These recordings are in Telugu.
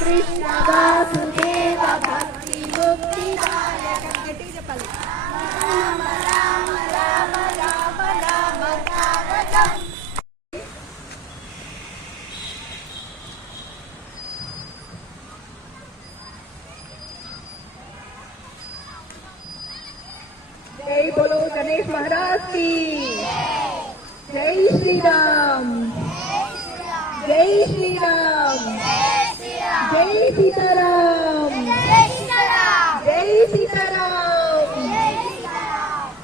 कृष्ण वासुदेव भक्ति मुक्ति राम राम राम राम जय बोलो गणेश महाराज की। जय श्री राम जय श्री राम జై సీతారాం. జై సీతారాం.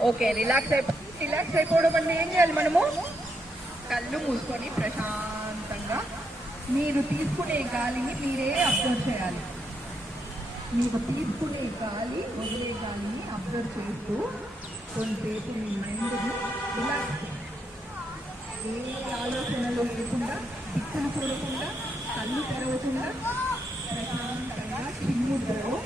ఓకే రిలాక్స్ అయిపో రిలాక్స్ అయిపోవడం అంటే ఏం చేయాలి మనము? కళ్ళు మూసుకొని ప్రశాంతంగా మీరు తీసుకునే గాలిని మీరే అబ్జర్వ్ చేయాలి. మీరు తీసుకునే గాలి వదిలే గాలిని అబ్జర్వ్ చేస్తూ కొంతసేపు మీ మైండ్ని రిలాక్స్ ఏ ఆలోచనలు లేకుండా దిక్కులు చూడకుండా కళ్ళు తెరవకుండా ప్రశాంతంగా చిన్ముద్రలో మీ వెన్నెముకను నిదారుగా